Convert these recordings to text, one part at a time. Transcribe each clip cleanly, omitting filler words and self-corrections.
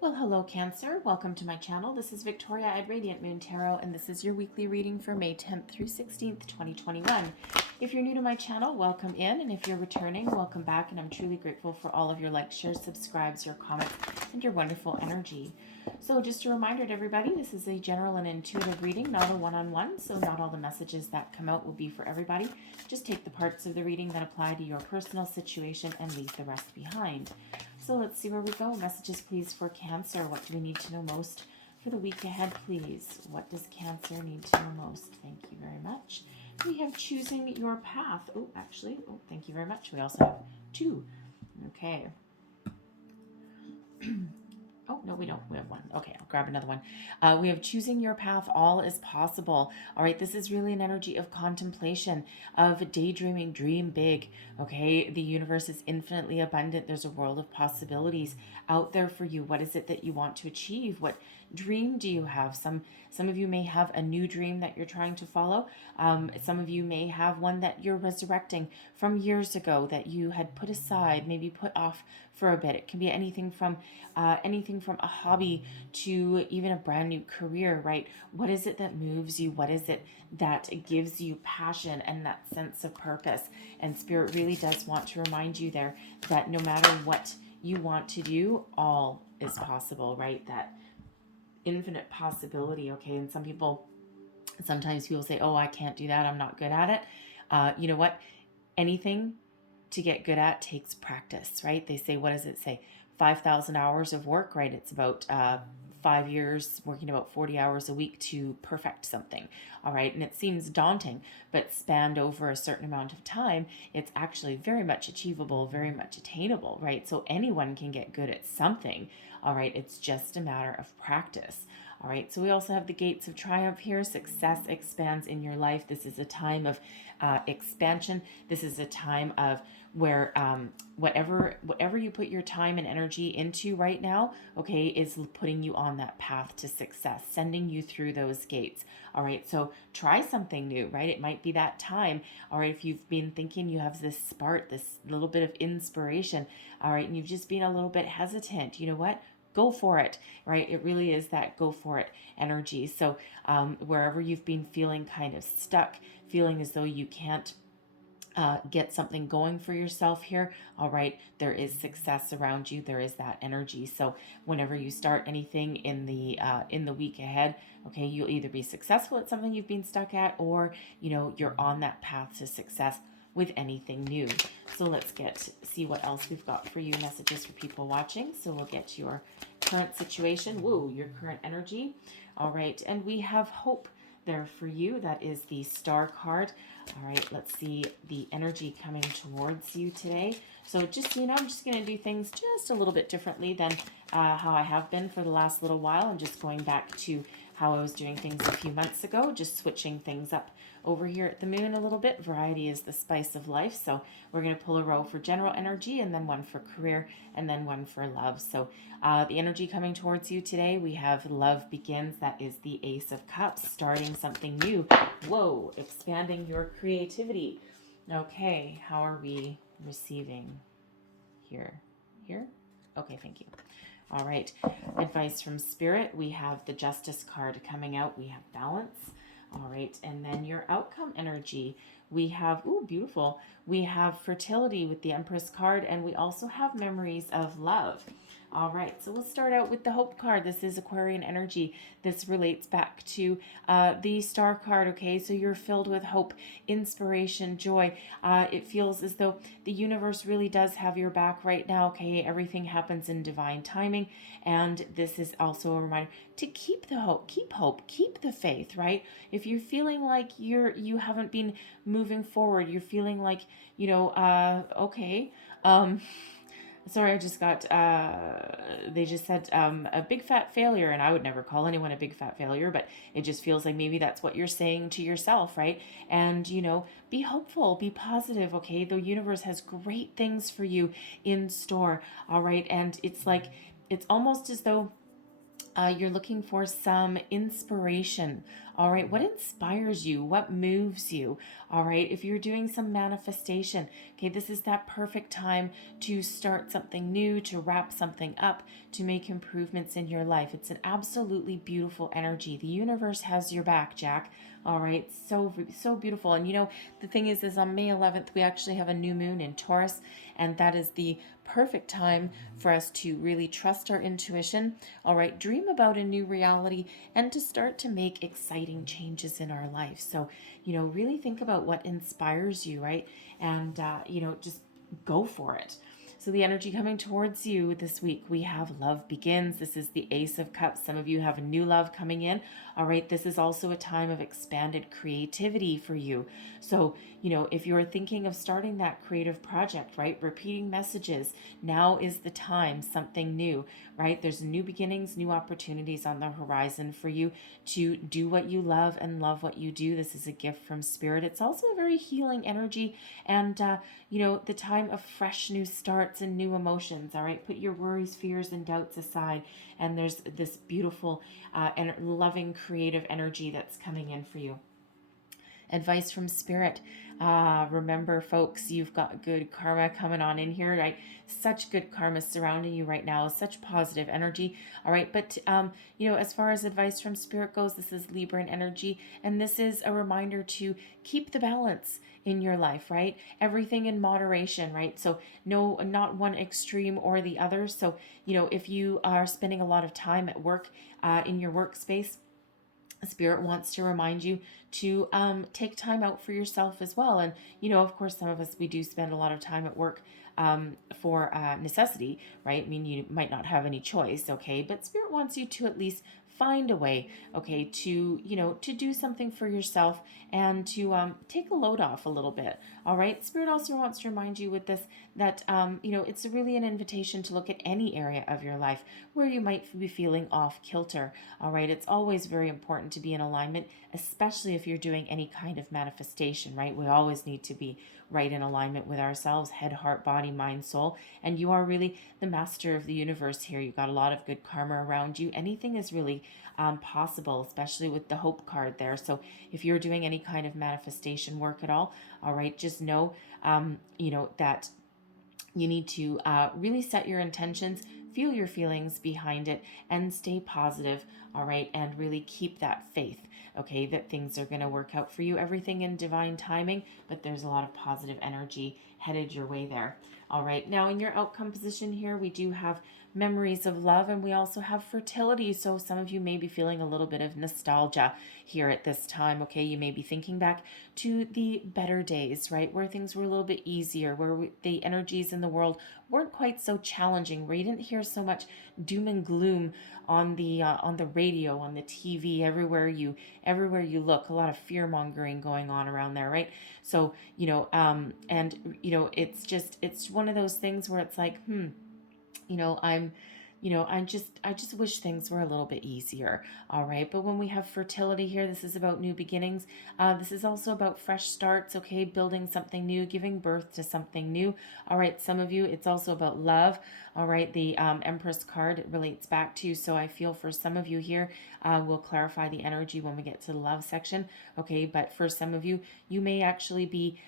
Well, hello, Cancer. Welcome to my channel. This is Victoria at Radiant Moon Tarot, and this is your weekly reading for May 10th through 16th, 2021. If you're new to my channel, welcome in, and if you're returning, welcome back, and I'm truly grateful for all of your likes, shares, subscribes, your comments, and your wonderful energy. So just a reminder to everybody, this is a general and intuitive reading, not a one-on-one, so not all the messages that come out will be for everybody. Just take the parts of the reading that apply to your personal situation and leave the rest behind. So let's see where we go. Messages, please, for Cancer. What do we need to know most for the week ahead, please? What does Cancer need to know most? Thank you very much. We have choosing your path. Thank you very much. We also have two. Okay. Oh, no, we don't. We have one. Okay, I'll grab another one. We have choosing your path. All is possible. All right, this is really an energy of contemplation, of daydreaming, dream big. Okay, the universe is infinitely abundant. There's a world of possibilities out there for you. What is it that you want to achieve? What dream do you have? Some of you may have a new dream that you're trying to follow. Some of you may have one that you're resurrecting from years ago that you had put aside, maybe put off for a bit. It can be anything from a hobby to even a brand new career, right? What is it that moves you? What is it that gives you passion and that sense of purpose? And Spirit really does want to remind you there that no matter what you want to do, all is possible, right? That infinite possibility, okay? And sometimes people say, oh, I can't do that, I'm not good at it. You know what? Anything to get good at takes practice, right? They say, what does it say? 5,000 hours of work, right? It's about 5 years working about 40 hours a week to perfect something. All right. And it seems daunting, but spanned over a certain amount of time, it's actually very much achievable, very much attainable, right? So anyone can get good at something. All right. It's just a matter of practice. All right, so we also have the gates of triumph here. Success expands in your life. This is a time of expansion. This is a time of where whatever you put your time and energy into right now, okay, is putting you on that path to success, sending you through those gates. All right, so try something new, right? It might be that time. All right, if you've been thinking you have this spark, this little bit of inspiration, all right, and you've just been a little bit hesitant, you know what? Go for it, right? It really is that go for it energy. So wherever you've been feeling kind of stuck, feeling as though you can't get something going for yourself here, all right, there is success around you. There is that energy. So whenever you start anything in the week ahead, okay, you'll either be successful at something you've been stuck at, or you're on that path to success with anything new. So let's see what else we've got for you. Messages for people watching. So we'll get your current situation. Whoa, your current energy. All right, and we have hope there for you. That is the Star card. All right, let's see the energy coming towards you today. So just, I'm just going to do things just a little bit differently than how I have been for the last little while. I'm just going back to how I was doing things a few months ago, just switching things up over here at the moon a little bit. Variety is the spice of life. So we're going to pull a row for general energy, and then one for career, and then one for love. So the energy coming towards you today, we have love begins. That is the Ace of Cups, starting something new. Whoa, expanding your creativity. Okay, how are we receiving here? Here? Okay, thank you. All right, advice from Spirit. We have the Justice card coming out. We have balance. All right, and then your outcome energy. We have, ooh, beautiful. We have fertility with the Empress card, and we also have memories of love. All right, so we'll start out with the Hope card. This is Aquarian energy. This relates back to the Star card, okay? So you're filled with hope, inspiration, joy. It feels as though the universe really does have your back right now, okay? Everything happens in divine timing, and this is also a reminder to keep the hope, keep the faith, right? If you're feeling like you haven't been moving forward, you're feeling like, okay, sorry, I just got, they just said a big fat failure, and I would never call anyone a big fat failure, but it just feels like maybe that's what you're saying to yourself, right? And, be hopeful, be positive, okay? The universe has great things for you in store, all right? And it's like, it's almost as though You're looking for some inspiration. All right. What inspires you? What moves you? All right. If you're doing some manifestation, okay, this is that perfect time to start something new, to wrap something up, to make improvements in your life. It's an absolutely beautiful energy. The universe has your back, Jack. All right. So beautiful. And the thing is on May 11th, we actually have a new moon in Taurus, and that is the perfect time for us to really trust our intuition, all right, dream about a new reality, and to start to make exciting changes in our life. So, really think about what inspires you, right? And, just go for it. So the energy coming towards you this week, we have love begins. This is the Ace of Cups. Some of you have a new love coming in. All right, this is also a time of expanded creativity for you. So, if you're thinking of starting that creative project, right, repeating messages, now is the time, something new, right? There's new beginnings, new opportunities on the horizon for you to do what you love and love what you do. This is a gift from Spirit. It's also a very healing energy, and the time of fresh new starts and new emotions. All right, put your worries, fears, and doubts aside, and there's this beautiful and loving creative energy that's coming in for you. Advice from Spirit. Remember, folks, you've got good karma coming on in here, right? Such good karma surrounding you right now, such positive energy. All right, but as far as advice from Spirit goes, this is Libran energy, and this is a reminder to keep the balance in your life, right? Everything in moderation, right? So no, not one extreme or the other. So if you are spending a lot of time at work, in your workspace, Spirit wants to remind you to take time out for yourself as well. And, of course, some of us, we do spend a lot of time at work for necessity, right? I mean, you might not have any choice, okay? But Spirit wants you to at least find a way, okay, to do something for yourself and to take a load off a little bit. All right. Spirit also wants to remind you with this that, it's really an invitation to look at any area of your life where you might be feeling off kilter. All right. It's always very important to be in alignment, especially if you're doing any kind of manifestation, right? We always need to be right in alignment with ourselves, head, heart, body, mind, soul. And you are really the master of the universe here. You've got a lot of good karma around you. Anything is really possible, especially with the hope card there. So if you're doing any kind of manifestation work at all right, just know, that you need to really set your intentions, feel your feelings behind it, and stay positive, all right, and really keep that faith, okay, that things are going to work out for you. Everything in divine timing, but there's a lot of positive energy headed your way there. All right, now in your outcome position here, we do have memories of love, and we also have fertility. So some of you may be feeling a little bit of nostalgia here at this time. Okay, you may be thinking back to the better days, right, where things were a little bit easier, where the energies in the world weren't quite so challenging, where you didn't hear so much doom and gloom on the radio, on the TV, everywhere you look, a lot of fear mongering going on around there, right? So it's one of those things where it's like, I'm I just wish things were a little bit easier. All right. But when we have fertility here, this is about new beginnings. This is also about fresh starts. Okay. Building something new, giving birth to something new. All right. Some of you, it's also about love. All right. The Empress card relates back to. So I feel for some of you here, we'll clarify the energy when we get to the love section. Okay. But for some of you, you may actually be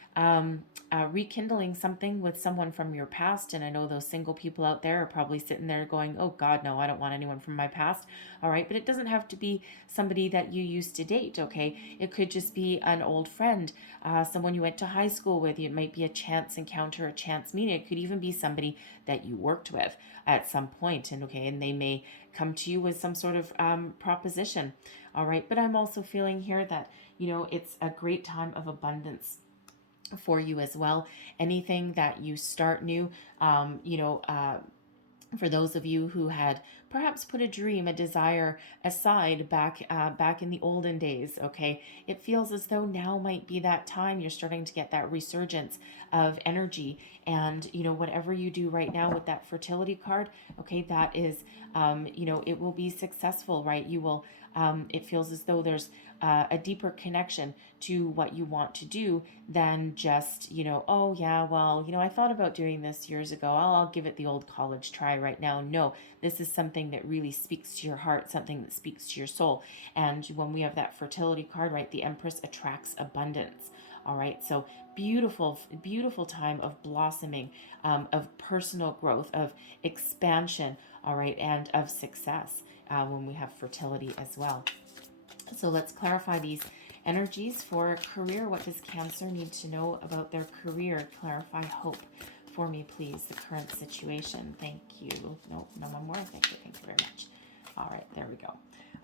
rekindling something with someone from your past. And I know those single people out there are probably sitting there going, oh God, no, I don't want anyone from my past. All right. But it doesn't have to be somebody that you used to date. Okay. It could just be an old friend, someone you went to high school with. It might be a chance encounter, a chance meeting. It could even be somebody that you worked with at some point. And they may come to you with some sort of proposition. All right. But I'm also feeling here that, it's a great time of abundance for you as well. Anything that you start new, for those of you who had perhaps put a dream, a desire aside back in the olden days, okay, it feels as though now might be that time. You're starting to get that resurgence of energy, and whatever you do right now with that fertility card, okay, that is, it will be successful, right? You will. It feels as though there's a deeper connection to what you want to do than just, oh yeah, well, I thought about doing this years ago. I'll give it the old college try, right now. No, this is something that really speaks to your heart, something that speaks to your soul. And when we have that fertility card, right, the Empress attracts abundance. All right, so beautiful, beautiful time of blossoming, of personal growth, of expansion, all right, and of success when we have fertility as well. So let's clarify these energies for career. What does Cancer need to know about their career? Clarify hope for me, please. The current situation. Thank you. Nope, no one more. Thank you. Thank you very much. All right, there we go.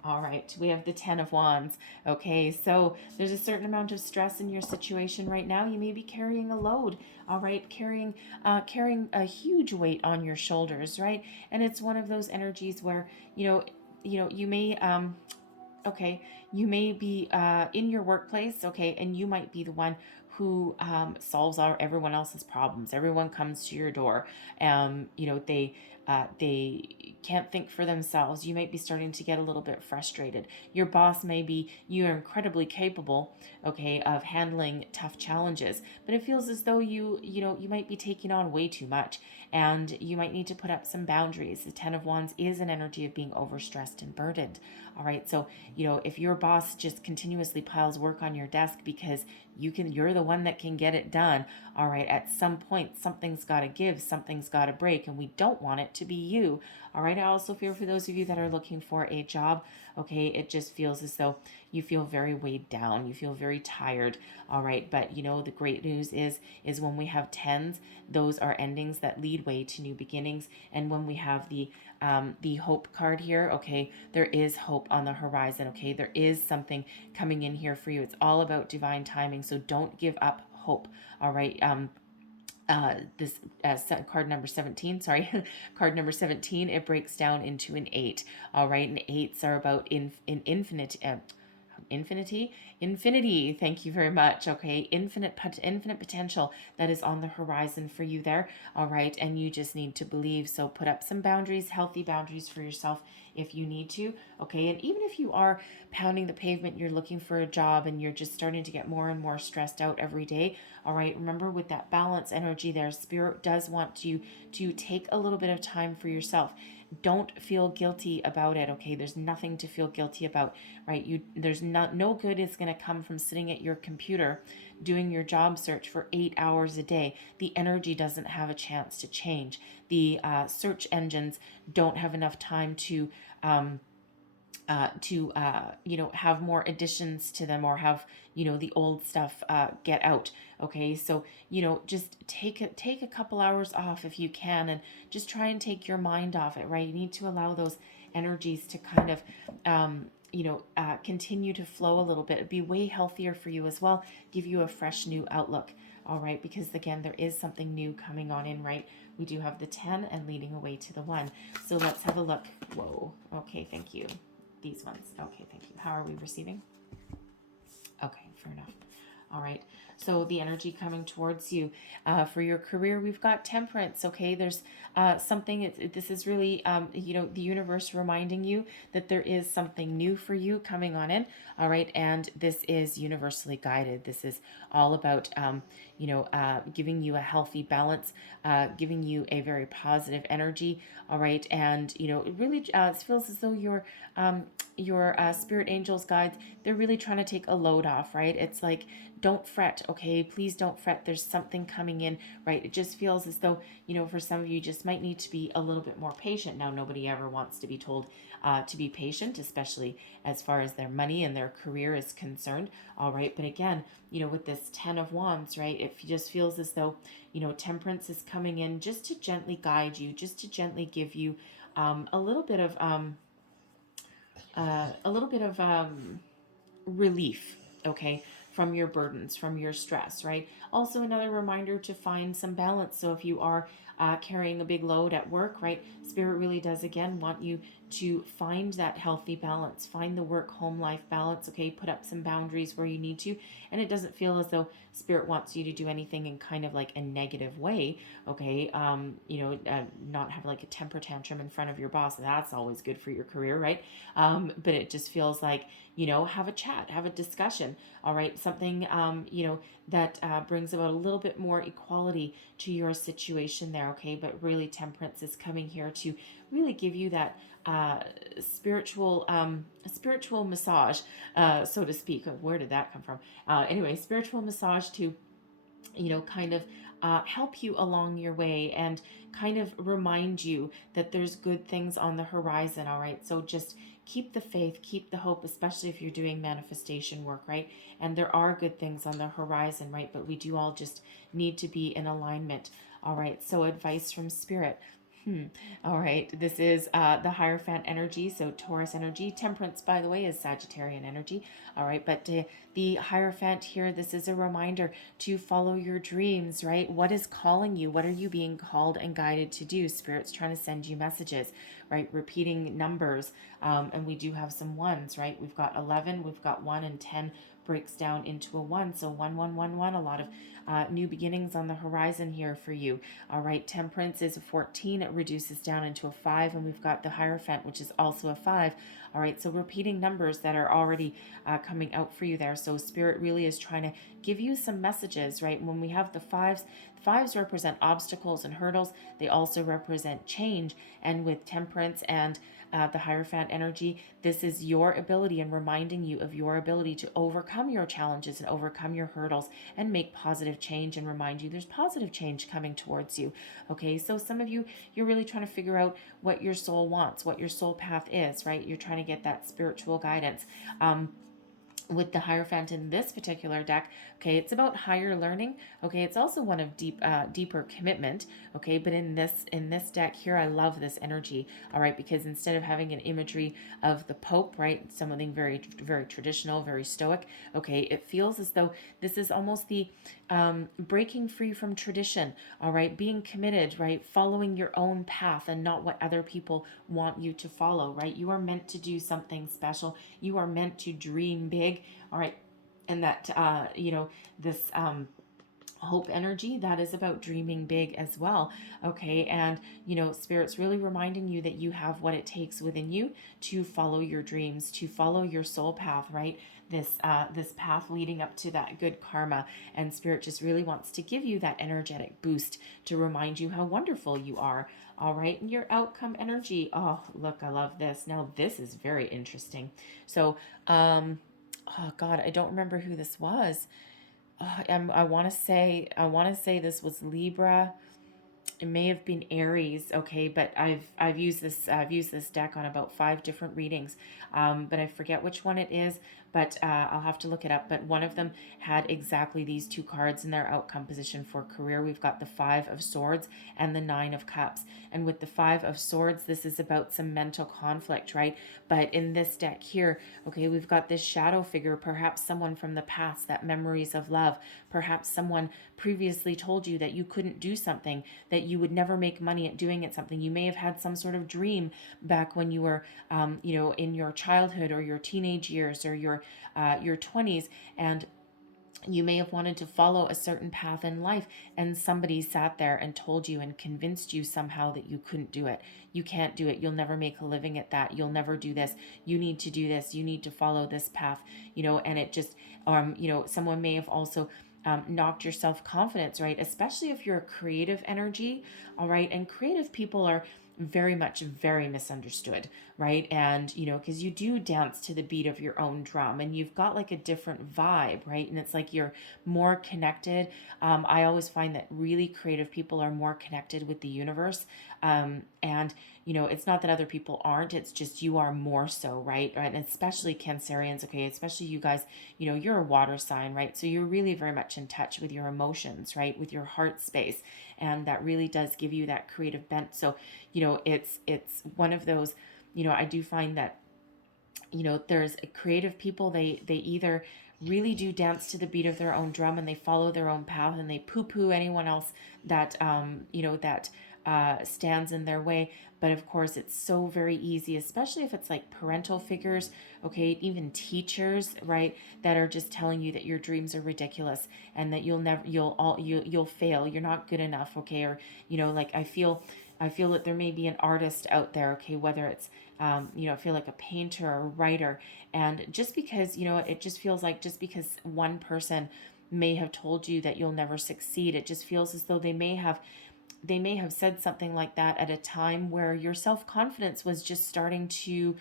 All right, we have the Ten of Wands. Okay, so there's a certain amount of stress in your situation right now. You may be carrying a load. All right, carrying a huge weight on your shoulders, right? And it's one of those energies where you may okay, you may be in your workplace, okay, and you might be the one who solves everyone else's problems. Everyone comes to your door. They can't think for themselves. You might be starting to get a little bit frustrated. Your boss may be, you are incredibly capable, okay, of handling tough challenges, but it feels as though you might be taking on way too much, and you might need to put up some boundaries. The Ten of Wands is an energy of being overstressed and burdened. All right, so if your boss just continuously piles work on your desk because you're the one that can get it done, all right, at some point something's got to give, something's got to break, and we don't want it to be you. All right, I also feel for those of you that are looking for a job, okay, it just feels as though you feel very weighed down, you feel very tired. All right, but the great news is when we have tens, those are endings that lead way to new beginnings. And when we have the hope card here, okay, there is hope on the horizon. Okay, there is something coming in here for you. It's all about divine timing, so don't give up hope. All right, this card number 17, sorry, card number 17, it breaks down into an 8. All right, and 8s are about infinity, thank you very much. Okay, infinite potential that is on the horizon for you there. All right, and you just need to believe. So put up some boundaries, healthy boundaries for yourself if you need to. Okay, and even if you are pounding the pavement, you're looking for a job and you're just starting to get more and more stressed out every day. All right, remember, with that balance energy there, Spirit does want you to take a little bit of time for yourself. Don't feel guilty about it. Okay, there's nothing to feel guilty about, right? There's no good is going to come from sitting at your computer doing your job search for 8 hours a day. The energy doesn't have a chance to change. The search engines don't have enough time to have more additions to them, or have the old stuff get out. Okay, so just take a couple hours off if you can, and just try and take your mind off it. Right, you need to allow those energies to kind of continue to flow a little bit. It'd be way healthier for you as well, give you a fresh new outlook. All right, because again, there is something new coming on in, right? We do have the 10 and leading away to the 1. So let's have a look. Whoa, okay, thank you. These ones, okay, thank you. How are we receiving? Okay, fair enough. All right, so the energy coming towards you for your career, we've got Temperance. Okay, there's something. This is really the universe reminding you that there is something new for you coming on in. All right, and this is universally guided. This is all about giving you a healthy balance, giving you a very positive energy. All right, and it really it feels as though your spirit angels, guides, they're really trying to take a load off, right? It's like, don't fret, okay? Please don't fret. There's something coming in, right? It just feels as though, for some of you, just might need to be a little bit more patient. Now, nobody ever wants to be told to be patient, especially as far as their money and their career is concerned, all right? But again, with this 10 of Wands, right, it just feels as though, Temperance is coming in just to gently guide you, just to gently give you a little bit of relief, okay, from your burdens, from your stress, right? Also, another reminder to find some balance. So if you are carrying a big load at work, right, Spirit really does again want you to find that healthy balance, find the work home life balance. Okay, put up some boundaries where you need to, and it doesn't feel as though Spirit wants you to do anything in kind of like a negative way. Okay, not have like a temper tantrum in front of your boss. That's always good for your career, right? But it just feels like, have a chat, have a discussion. All right, something that brings about a little bit more equality to your situation there. there, okay? But really, Temperance is coming here to really give you that spiritual massage, so to speak. Where did that come from? Anyway, spiritual massage to, kind of help you along your way and kind of remind you that there's good things on the horizon. All right, so just keep the faith, keep the hope, especially if you're doing manifestation work, right? And there are good things on the horizon, right? But we do all just need to be in alignment. All right, so advice from Spirit. All right, this is the Hierophant energy, so Taurus energy. Temperance, by the way, is Sagittarian energy. All right, but the Hierophant here, this is a reminder to follow your dreams, right? What is calling you? What are you being called and guided to do? Spirit's trying to send you messages, right? Repeating numbers, and we do have some ones, right? We've got 11, we've got 1, and 10 breaks down into a 1. So 1, 1, 1, 1, a lot of new beginnings on the horizon here for you. All right, Temperance is a 14. It reduces down into a 5. And we've got the Hierophant, which is also a 5. All right, so repeating numbers that are already coming out for you there. So Spirit really is trying to give you some messages, right? When we have the 5s, the 5s represent obstacles and hurdles. They also represent change. And with Temperance and the Hierophant energy, this is your ability and reminding you of your ability to overcome your challenges and overcome your hurdles and make positive change, and remind you there's positive change coming towards you. Okay, so some of you, you're really trying to figure out what your soul wants, what your soul path is, right? You're trying to get that spiritual guidance. With the Hierophant in this particular deck, okay, it's about higher learning. Okay, it's also one of deeper commitment. Okay, but in this deck here, I love this energy. All right, because instead of having an imagery of the Pope, right, something very very traditional, very stoic. Okay, it feels as though this is almost the breaking free from tradition. All right, being committed, right, following your own path and not what other people want you to follow. Right, you are meant to do something special. You are meant to dream big. All right, and that this hope energy, that is about dreaming big as well. Okay, and Spirit's really reminding you that you have what it takes within you to follow your dreams, to follow your soul path, right? This path leading up to that good karma. And Spirit just really wants to give you that energetic boost to remind you how wonderful you are. All right, and your outcome energy, oh look, I love this. Now this is very interesting. So oh God, I don't remember who this was. I want to say this was Libra. It may have been Aries, okay, but I've used this deck on about 5 different readings, but I forget which one it is. But I'll have to look it up. But one of them had exactly these 2 cards in their outcome position for career. We've got the 5 of Swords and the 9 of Cups. And with the 5 of Swords, this is about some mental conflict, right? But in this deck here, okay, we've got this shadow figure, perhaps someone from the past, that memories of love. Perhaps someone previously told you that you couldn't do something, that you would never make money at doing it something. You may have had some sort of dream back when you were, in your childhood or your teenage years or your 20s, and you may have wanted to follow a certain path in life, and somebody sat there and told you and convinced you somehow that you couldn't do it. You can't do it. You'll never make a living at that. You'll never do this. You need to do this. You need to follow this path, and it just, someone may have also knocked your self-confidence, right? Especially if you're a creative energy, all right? And creative people are very misunderstood, right? And because you do dance to the beat of your own drum, and you've got like a different vibe, right? And it's like you're more connected. I always find that really creative people are more connected with the universe, and it's not that other people aren't, it's just you are more so, right? And especially Cancerians, okay, especially you guys, you're a water sign, right? So you're really very much in touch with your emotions, right? With your heart space, and that really does give you that creative bent. So it's one of those, I do find that there's creative people, they either really do dance to the beat of their own drum and they follow their own path, and they poo-poo anyone else that stands in their way. But of course, it's so very easy, especially if it's like parental figures, okay, even teachers, right, that are just telling you that your dreams are ridiculous and that you'll fail, you're not good enough, okay, or like I feel that there may be an artist out there, okay, whether it's I feel like a painter or a writer, and just because it just feels like just because one person may have told you that you'll never succeed, it just feels as though they may have they may have said something like that at a time where your self-confidence was just starting to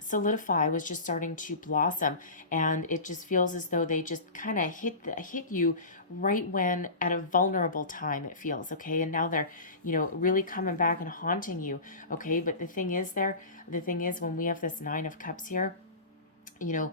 solidify, was just starting to blossom, and it just feels as though they just kind of hit you right when at a vulnerable time, it feels, okay, and now they're, really coming back and haunting you, okay. But the thing is, when we have this Nine of Cups here, you know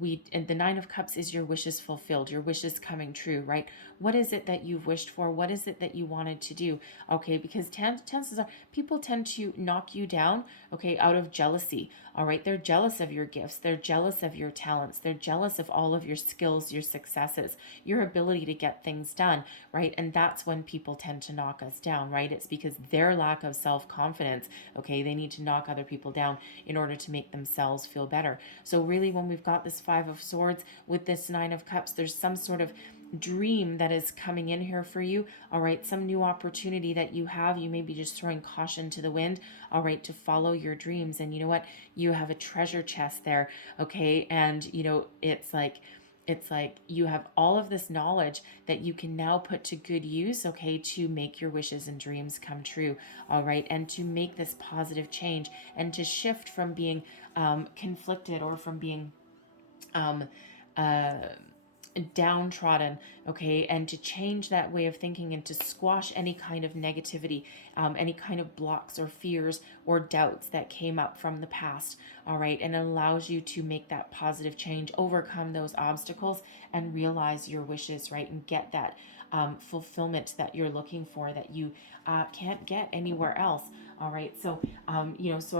we, and the Nine of Cups is your wishes fulfilled, your wishes coming true, right? What is it that you've wished for? What is it that you wanted to do? Okay, because chances are people tend to knock you down, okay, out of jealousy. All right, they're jealous of your gifts, they're jealous of your talents, they're jealous of all of your skills, your successes, your ability to get things done, right? And that's when people tend to knock us down, right? It's because their lack of self-confidence, okay, they need to knock other people down in order to make themselves feel better. So really, when we've got this Five of Swords with this Nine of Cups, there's some sort of dream that is coming in here for you. All right, some new opportunity that you have. You may be just throwing caution to the wind, all right, to follow your dreams. And you know what? You have a treasure chest there, okay? And it's like you have all of this knowledge that you can now put to good use, okay, to make your wishes and dreams come true, all right, and to make this positive change and to shift from being conflicted, or from being um, uh, downtrodden, okay, and to change that way of thinking and to squash any kind of negativity, any kind of blocks or fears or doubts that came up from the past, all right, and it allows you to make that positive change, overcome those obstacles, and realize your wishes, right, and get that fulfillment that you're looking for, that you can't get anywhere else. All right, so I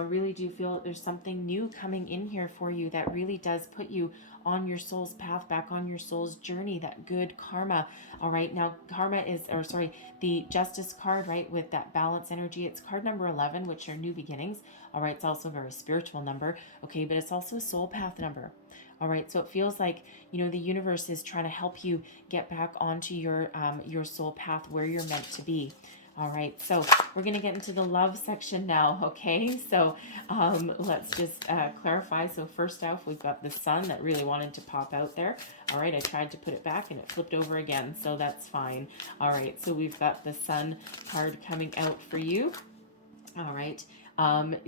really do feel that there's something new coming in here for you that really does put you on your soul's path, back on your soul's journey, that good karma. All right, now karma is, or sorry, the Justice card, right, with that balance energy, it's card number 11, which are new beginnings. All right, it's also a very spiritual number, okay, but it's also a soul path number. All right, so it feels like, the universe is trying to help you get back onto your soul path, where you're meant to be. All right, so we're going to get into the love section now, okay? So let's just clarify. So first off, we've got the Sun that really wanted to pop out there. All right, I tried to put it back and it flipped over again, so that's fine. All right, so we've got the Sun card coming out for you. All right. Where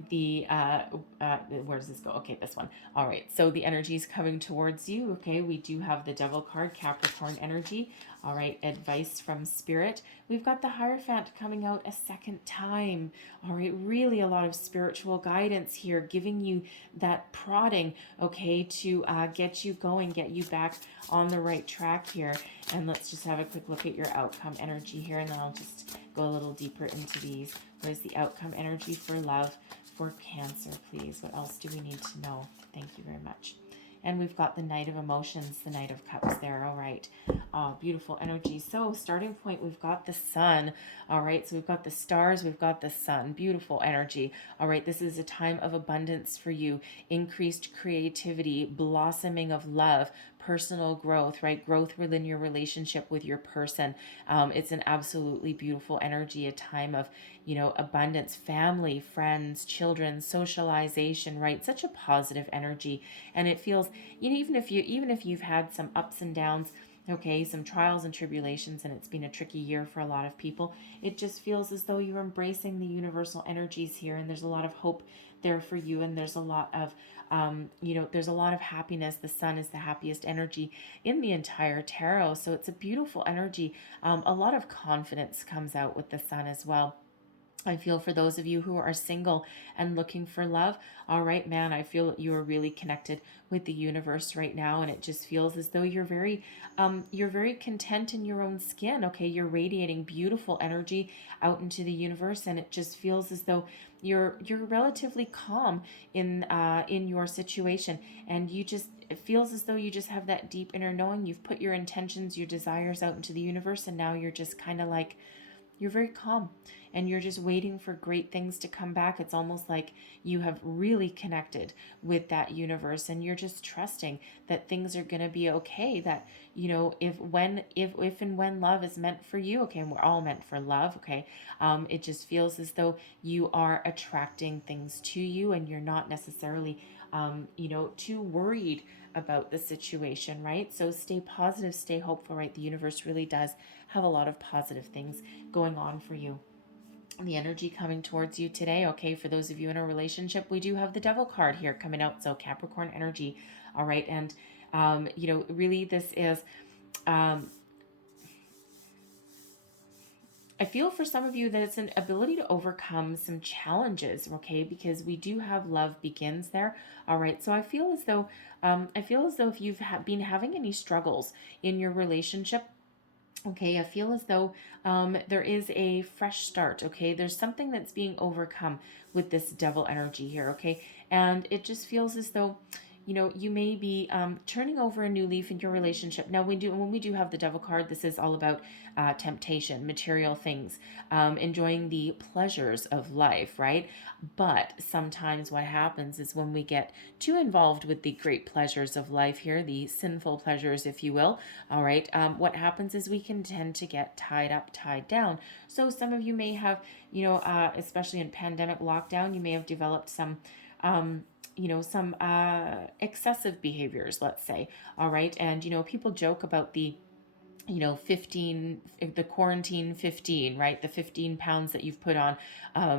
does this go? Okay, this one. All right. So the energy is coming towards you. Okay. We do have the Devil card, Capricorn energy. All right. Advice from Spirit. We've got the Hierophant coming out a second time. All right. Really a lot of spiritual guidance here, giving you that prodding, okay, to get you going, get you back on the right track here. And let's just have a quick look at your outcome energy here, and then I'll just go a little deeper into these. What is the outcome energy for love for Cancer, please? What else do we need to know? Thank you very much. And we've got the Knight of Emotions, the Knight of Cups there. All right. Beautiful energy. So starting point, we've got the Sun. All right. So we've got the stars. We've got the Sun. Beautiful energy. All right. This is a time of abundance for you. Increased creativity, blossoming of love, personal growth, right? Growth within your relationship with your person. It's an absolutely beautiful energy, a time of, abundance, family, friends, children, socialization, right? Such a positive energy. And it feels, even if you've had some ups and downs, okay, some trials and tribulations, and it's been a tricky year for a lot of people, it just feels as though you're embracing the universal energies here, and there's a lot of hope there for you, and there's a lot of there's a lot of happiness. The Sun is the happiest energy in the entire tarot, so it's a beautiful energy. A lot of confidence comes out with the Sun as well. I feel for those of you who are single and looking for love, all right, man, I feel that you are really connected with the universe right now, and it just feels as though you're very content in your own skin. Okay, you're radiating beautiful energy out into the universe, and it just feels as though you're relatively calm in your situation, and it feels as though you just have that deep inner knowing. You've put your intentions, your desires out into the universe, and now you're just kind of like, you're very calm, and you're just waiting for great things to come back. It's almost like you have really connected with that universe, and you're just trusting that things are going to be okay, that if and when love is meant for you, okay, and we're all meant for love, okay, it just feels as though you are attracting things to you, and you're not necessarily too worried about the situation, right? So stay positive, stay hopeful, right? The universe really does have a lot of positive things going on for you. The energy coming towards you today, okay, for those of you in a relationship, we do have the devil card here coming out. So Capricorn energy, all right. And really this is I feel for some of you that it's an ability to overcome some challenges, okay? Because we do have love begins there, all right. So I feel as though if you've been having any struggles in your relationship, okay, I feel as though there is a fresh start, okay? There's something that's being overcome with this devil energy here, okay? And it just feels as though you may be turning over a new leaf in your relationship. Now, when we do have the devil card, this is all about temptation, material things, enjoying the pleasures of life, right? But sometimes what happens is when we get too involved with the great pleasures of life here, the sinful pleasures, if you will, all right, what happens is we can tend to get tied up, tied down. So some of you may have, especially in pandemic lockdown, you may have developed some some excessive behaviors, let's say, all right. And people joke about the 15, the quarantine 15, right? The 15 pounds that you've put on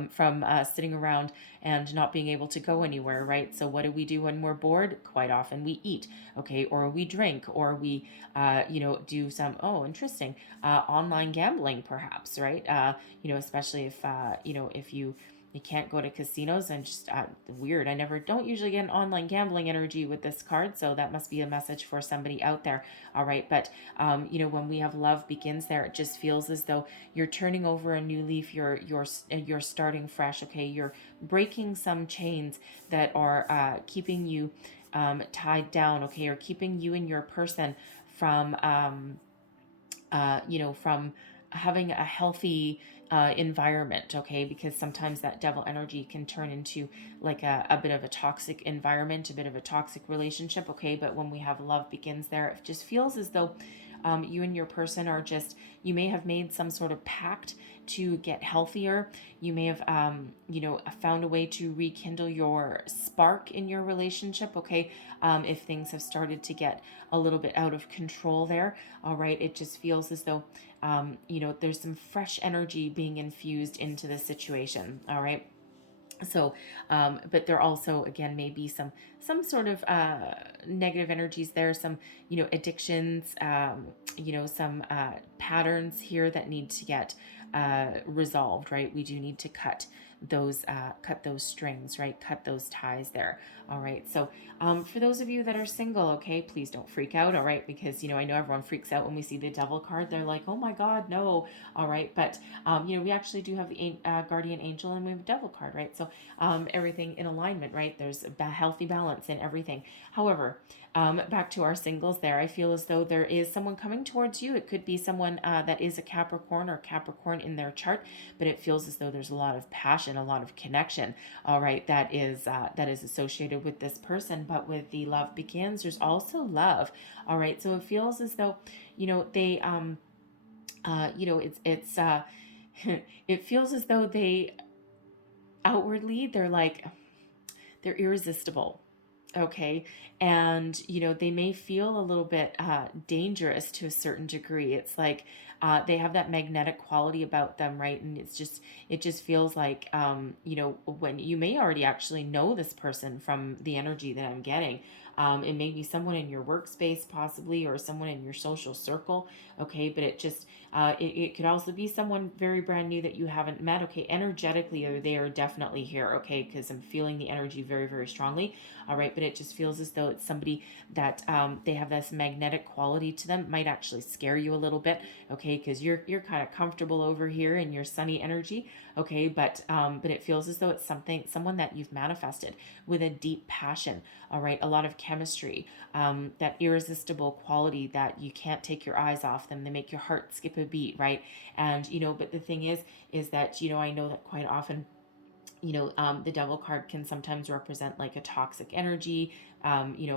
from sitting around and not being able to go anywhere, right? So what do we do when we're bored? Quite often we eat, okay, or we drink, or we do some, oh, interesting, online gambling, perhaps, right? Especially if you can't go to casinos, and just weird. Don't usually get an online gambling energy with this card, so that must be a message for somebody out there. All right, but when we have love begins there, it just feels as though you're turning over a new leaf. You're starting fresh. Okay, you're breaking some chains that are keeping you tied down. Okay, or keeping you and your person from from having a healthy environment, okay? Because sometimes that devil energy can turn into like a bit of a toxic environment, a bit of a toxic relationship, okay? But when we have love begins there, it just feels as though you and your person are just, you may have made some sort of pact to get healthier. You may have, found a way to rekindle your spark in your relationship, okay? If things have started to get a little bit out of control there, all right? It just feels as though, there's some fresh energy being infused into the situation, all right? So but there also again may be some sort of negative energies there, some addictions, some patterns here that need to get resolved, right? We do need to cut those strings, right? Cut those ties there. All right. So for those of you that are single, okay, please don't freak out. All right, because I know everyone freaks out when we see the devil card. They're like, oh my god, no. All right, but we actually do have the guardian angel, and we have a devil card, right? So everything in alignment, right? There's a healthy balance in everything. However, back to our singles there, I feel as though there is someone coming towards you. It could be someone that is a Capricorn or Capricorn in their chart, but it feels as though there's a lot of passion, a lot of connection, all right, that is associated with this person. But with the love begins, there's also love, all right. So it feels as though they it's it feels as though they outwardly they're irresistible, okay. And they may feel a little bit dangerous to a certain degree. It's like they have that magnetic quality about them, right? And it just feels like when you may already actually know this person from the energy that I'm getting. It may be someone in your workspace possibly, or someone in your social circle, okay. But it could also be someone very brand new that you haven't met, okay. Energetically, they are definitely here, okay, because I'm feeling the energy very, very strongly, all right. But it just feels as though it's somebody that they have this magnetic quality to them. It might actually scare you a little bit, okay. okay, because you're kind of comfortable over here in your sunny energy, okay, but it feels as though it's someone that you've manifested with a deep passion, all right, a lot of chemistry, that irresistible quality that you can't take your eyes off them. They make your heart skip a beat, right? And but the thing is that I know that quite often the devil card can sometimes represent like a toxic energy,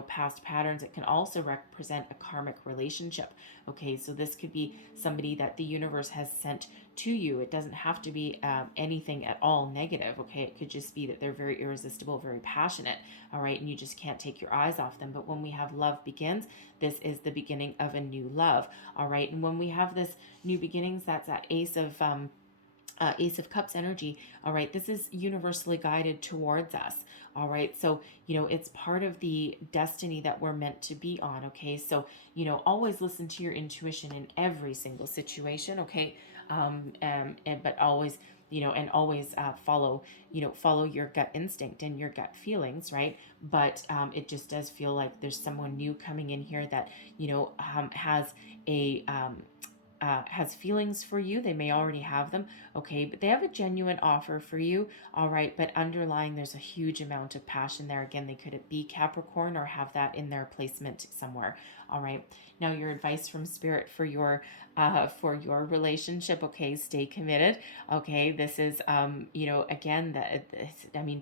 past patterns. It can also represent a karmic relationship. Okay, so this could be somebody that the universe has sent to you. It doesn't have to be anything at all negative. Okay, it could just be that they're very irresistible, very passionate. All right, and you just can't take your eyes off them. But when we have love begins, this is the beginning of a new love. All right, and when we have this new beginnings, that's that Ace of Cups energy. All right, this is universally guided towards us. All right, so it's part of the destiny that we're meant to be on. Okay, so always listen to your intuition in every single situation. Okay, but always and always follow your gut instinct and your gut feelings, right? But it just does feel like there's someone new coming in here that has feelings for you. They may already have them, okay, but they have a genuine offer for you, all right, but underlying there's a huge amount of passion there. Again, they could be Capricorn or have that in their placement somewhere, all right. Now your advice from spirit for your relationship, okay, stay committed, okay. This is again,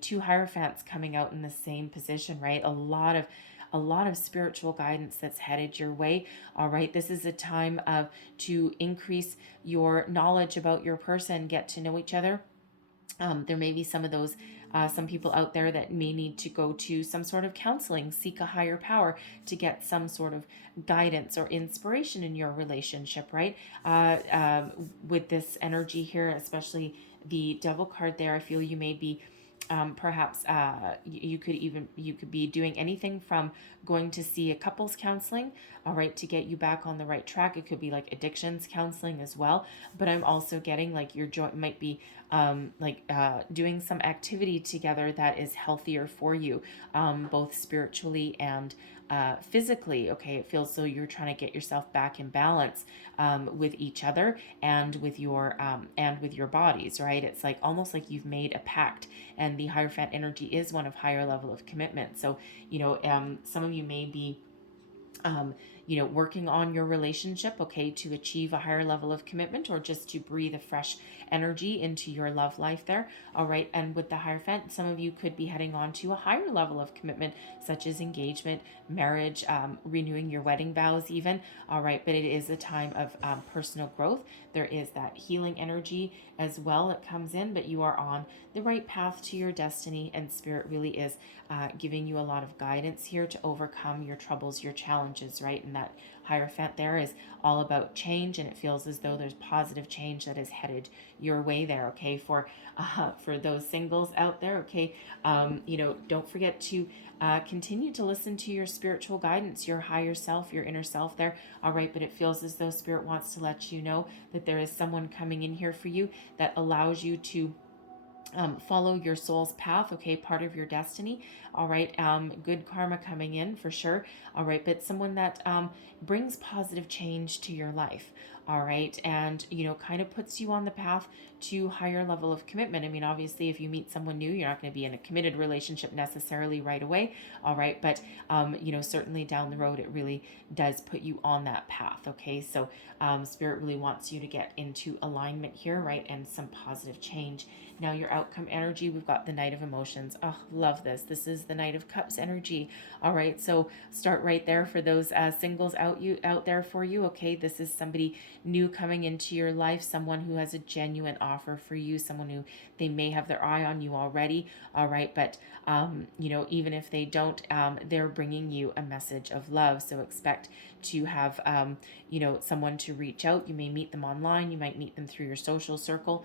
two Hierophants coming out in the same position, right? A lot of spiritual guidance that's headed your way. All right, this is a time of to increase your knowledge about your person, get to know each other. There may be some people out there that may need to go to some sort of counseling, seek a higher power to get some sort of guidance or inspiration in your relationship, right? With this energy here, especially the Devil card there, I feel you may be perhaps you could be doing anything from going to see a couples counseling, all right, to get you back on the right track. It could be like addictions counseling as well, but I'm also getting like your joint might be doing some activity together that is healthier for you, both spiritually and physically. Okay, it feels so you're trying to get yourself back in balance with each other and with your bodies, right? It's like almost like you've made a pact, and the Hierophant energy is one of higher level of commitment. So some of you may be working on your relationship, okay, to achieve a higher level of commitment or just to breathe a fresh energy into your love life there. All right. And with the Hierophant, some of you could be heading on to a higher level of commitment, such as engagement, marriage, renewing your wedding vows, even. All right. But it is a time of personal growth. There is that healing energy as well that comes in, but you are on the right path to your destiny, and Spirit really is giving you a lot of guidance here to overcome your troubles, your challenges, right? And that Hierophant there is all about change, and it feels as though there's positive change that is headed your way there. Okay, for those singles out there, okay, don't forget to continue to listen to your spiritual guidance, your higher self, your inner self there. All right, but it feels as though Spirit wants to let you know that there is someone coming in here for you that allows you to follow your soul's path, okay, part of your destiny. All right, good karma coming in for sure. All right, but someone that brings positive change to your life. All right, and kind of puts you on the path to higher level of commitment. I mean, obviously, if you meet someone new, you're not going to be in a committed relationship necessarily right away. All right, but certainly down the road, it really does put you on that path. Okay, so Spirit really wants you to get into alignment here, right, and some positive change. Now your outcome energy, we've got the Knight of Emotions. Oh, love this. This is the Knight of Cups energy. All right, so start right there for those singles out there for you. Okay, this is somebody new coming into your life, someone who has a genuine offer for you, someone who they may have their eye on you already. All right, but even if they don't, they're bringing you a message of love. So expect to have someone to reach out. You may meet them online. You might meet them through your social circle.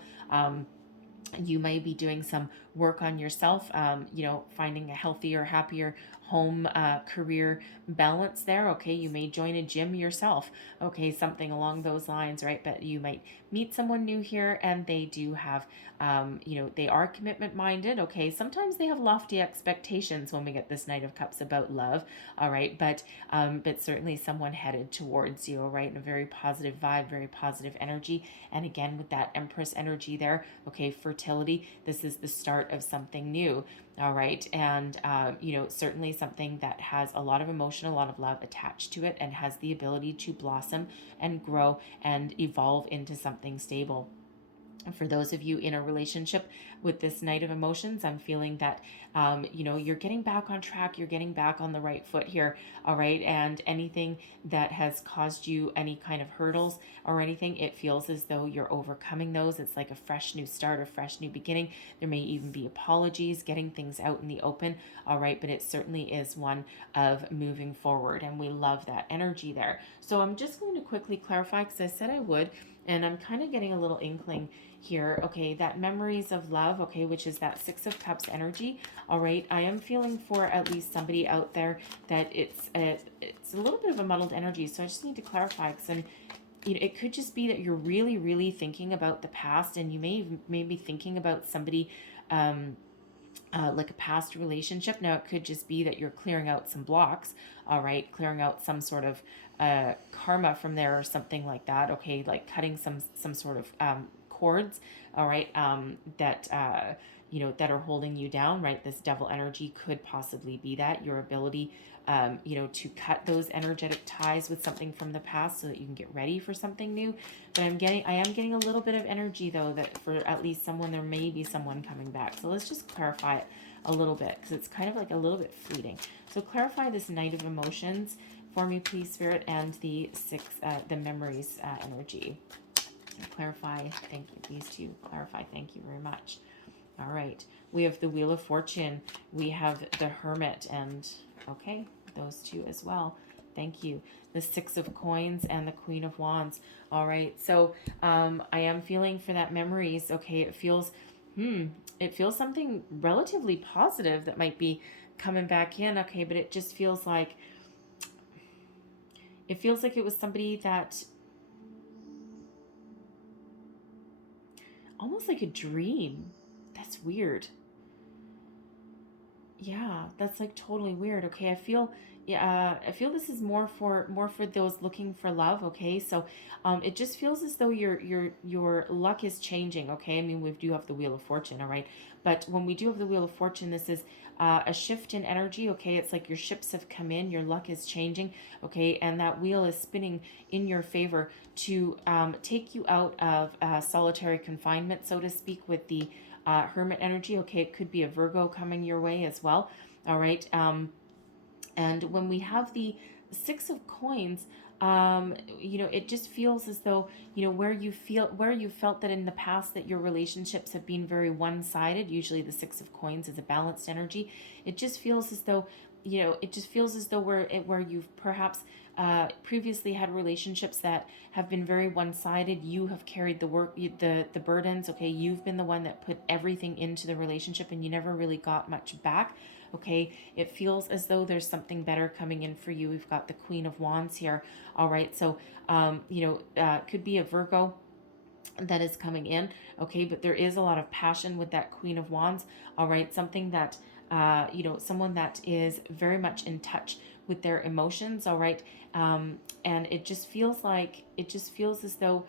You may be doing some work on yourself, finding a healthier, happier home career balance there. Okay, you may join a gym yourself, okay, something along those lines, right? But you might meet someone new here, and they do have they are commitment minded. Okay, sometimes they have lofty expectations when we get this Knight of Cups about love. All right, but certainly someone headed towards you. All right, and a very positive vibe, very positive energy. And again, with that Empress energy there, okay, fertility. This is the start of something new. All right, and certainly something that has a lot of emotion, a lot of love attached to it, and has the ability to blossom and grow and evolve into something stable. For those of you in a relationship with this Knight of Emotions, I'm feeling that you're getting back on track, you're getting back on the right foot here. All right, and anything that has caused you any kind of hurdles or anything, it feels as though you're overcoming those. It's like a fresh new start, a fresh new beginning. There may even be apologies, getting things out in the open. All right, but it certainly is one of moving forward, and we love that energy there. So I'm just going to quickly clarify, because I said I would, and I'm kind of getting a little inkling here. Okay, that memories of love, okay, which is that Six of Cups energy. All right, I am feeling for at least somebody out there that it's a little bit of a muddled energy. So I just need to clarify, because it could just be that you're really, really thinking about the past, and you may be thinking about somebody like a past relationship. Now, it could just be that you're clearing out some blocks, all right, clearing out some sort of karma from there or something like that, okay, like cutting some sort of cords, all right, that are holding you down, right? This devil energy could possibly be that, your ability to cut those energetic ties with something from the past so that you can get ready for something new. But I am getting a little bit of energy, though, that for at least someone, there may be someone coming back. So let's just clarify it a little bit, because it's kind of like a little bit fleeting. So clarify this Knight of Emotions for me, please, Spirit, and the memories energy. Clarify, thank you. These two, clarify, thank you very much. All right, we have the Wheel of Fortune, we have the Hermit, and okay, those two as well. Thank you. The Six of Coins and the Queen of Wands. All right, so I am feeling for that memories. Okay, it feels something relatively positive that might be coming back in. Okay, but it just feels like it was somebody that almost like a dream. That's weird. Yeah, that's like totally weird. Okay, I feel this is more for those looking for love. Okay, so it just feels as though your luck is changing. Okay, I mean, we do have the Wheel of Fortune, all right, but when we do have the Wheel of Fortune, this is a shift in energy. Okay, it's like your ships have come in, your luck is changing. Okay, and that wheel is spinning in your favor to take you out of solitary confinement, so to speak, with the Hermit energy. Okay, it could be a Virgo coming your way as well. All right. And when we have the Six of Coins, it just feels as though, where you felt that in the past that your relationships have been very one-sided. Usually the Six of Coins is a balanced energy. It just feels as though, where you've perhaps previously had relationships that have been very one-sided. You have carried the work, the burdens. Okay, you've been the one that put everything into the relationship, and you never really got much back. Okay, it feels as though there's something better coming in for you. We've got the Queen of Wands here. All right, so could be a Virgo that is coming in. Okay, but there is a lot of passion with that Queen of Wands. All right, something that someone that is very much in touch with their emotions. All right, and it just feels as though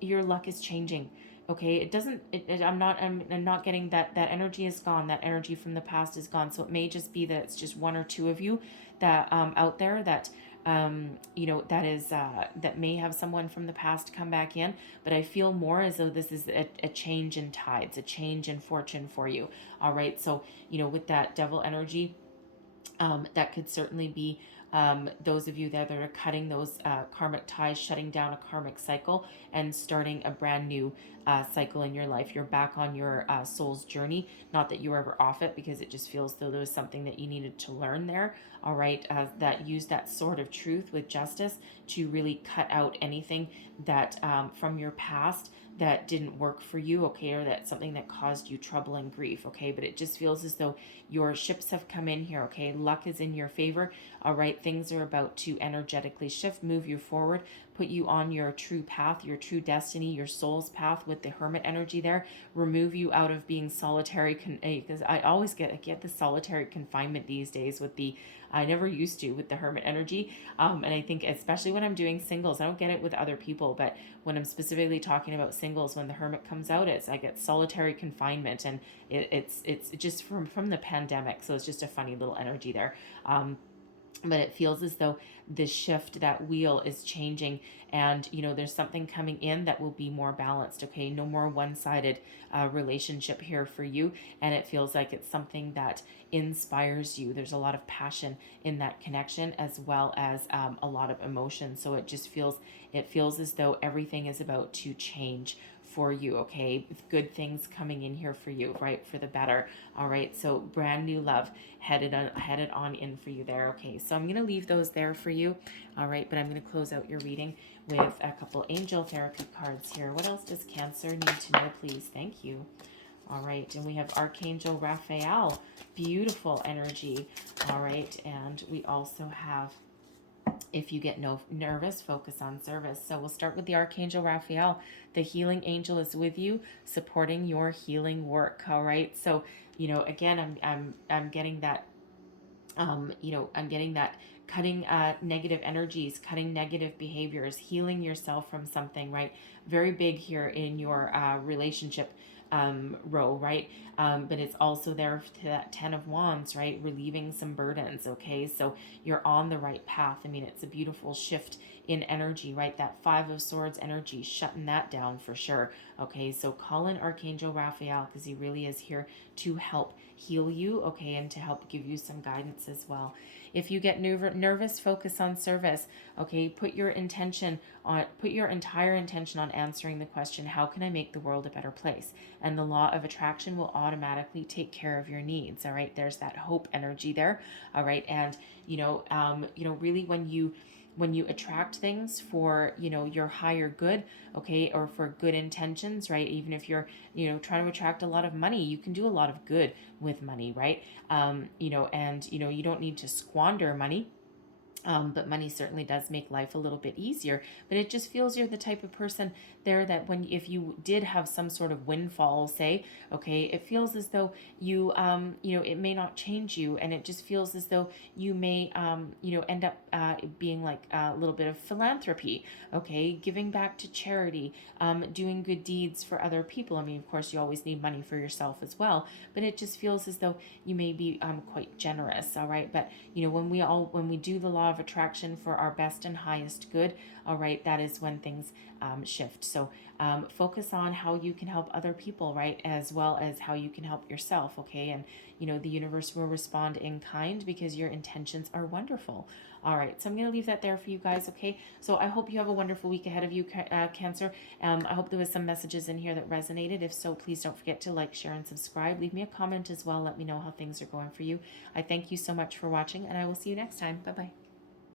your luck is changing. Okay, it doesn't I'm not getting that energy is gone. That energy from the past is gone. So it may just be that it's just one or two of you that out there that that may have someone from the past come back in. But I feel more as though this is a change in tides, a change in fortune for you. All right, so with that devil energy, that could certainly be those of you that are cutting those karmic ties, shutting down a karmic cycle, and starting a brand new cycle in your life. You're back on your soul's journey. Not that you were ever off it, because it just feels though there was something that you needed to learn there. All right, that use that sword of truth with justice to really cut out anything that from your past that didn't work for you, okay, or that's something that caused you trouble and grief, okay, but it just feels as though your ships have come in here, okay, luck is in your favor, all right, things are about to energetically shift, move you forward, put you on your true path, your true destiny, your soul's path with the hermit energy there, remove you out of being solitary, because I always get the solitary confinement these days with the, I never used to with the hermit energy. And I think especially when I'm doing singles, I don't get it with other people, but when I'm specifically talking about singles, when the hermit comes out, I get solitary confinement, and it's just from the pandemic, so it's just a funny little energy there. But it feels as though this shift, that wheel is changing, and there's something coming in that will be more balanced, okay, no more one-sided relationship here for you, and it feels like it's something that inspires you. There's a lot of passion in that connection, as well as a lot of emotion, so it feels as though everything is about to change for you, okay, good things coming in here for you, right, for the better. All right, so brand new love headed on in for you there. Okay, so I'm going to leave those there for you. All right, but I'm going to close out your reading with a couple angel therapy cards here. What else does Cancer need to know, please? Thank you. All right, and we have Archangel Raphael, beautiful energy. All right, and we also have, if you get nervous, focus on service. So we'll start with the Archangel Raphael. The healing angel is with you, supporting your healing work. All right. So, again, I'm getting that, I'm getting that cutting negative energies, cutting negative behaviors, healing yourself from something, right? Very big here in your relationship row, right? But it's also there to that 10 of Wands, right? Relieving some burdens, okay? So you're on the right path. I mean, it's a beautiful shift in energy, right? That 5 of Swords energy, shutting that down for sure, okay? So call in Archangel Raphael, because he really is here to help heal you, okay, and to help give you some guidance as well. If you get nervous, focus on service, okay? Put your entire intention on answering the question, how can I make the world a better place? And the law of attraction will automatically take care of your needs, all right? There's that hope energy there, all right? And really when you attract things for your higher good, okay, or for good intentions, right? Even if you're trying to attract a lot of money, you can do a lot of good with money, right? And you don't need to squander money. But money certainly does make life a little bit easier. But it just feels you're the type of person there that if you did have some sort of windfall, say, okay, it feels as though it may not change you, and it just feels as though you may, end up being like a little bit of philanthropy, okay, giving back to charity, doing good deeds for other people. I mean, of course, you always need money for yourself as well, but it just feels as though you may be quite generous, all right? But when we do the law of attraction for our best and highest good, all right, that is when things shift. So focus on how you can help other people, right, as well as how you can help yourself, okay? And the universe will respond in kind, because your intentions are wonderful. All right, so I'm going to leave that there for you guys, okay? So I hope you have a wonderful week ahead of you, Cancer. I hope there was some messages in here that resonated. If so, please don't forget to like, share, and subscribe. Leave me a comment as well. Let me know how things are going for you. I thank you so much for watching, and I will see you next time. Bye-bye.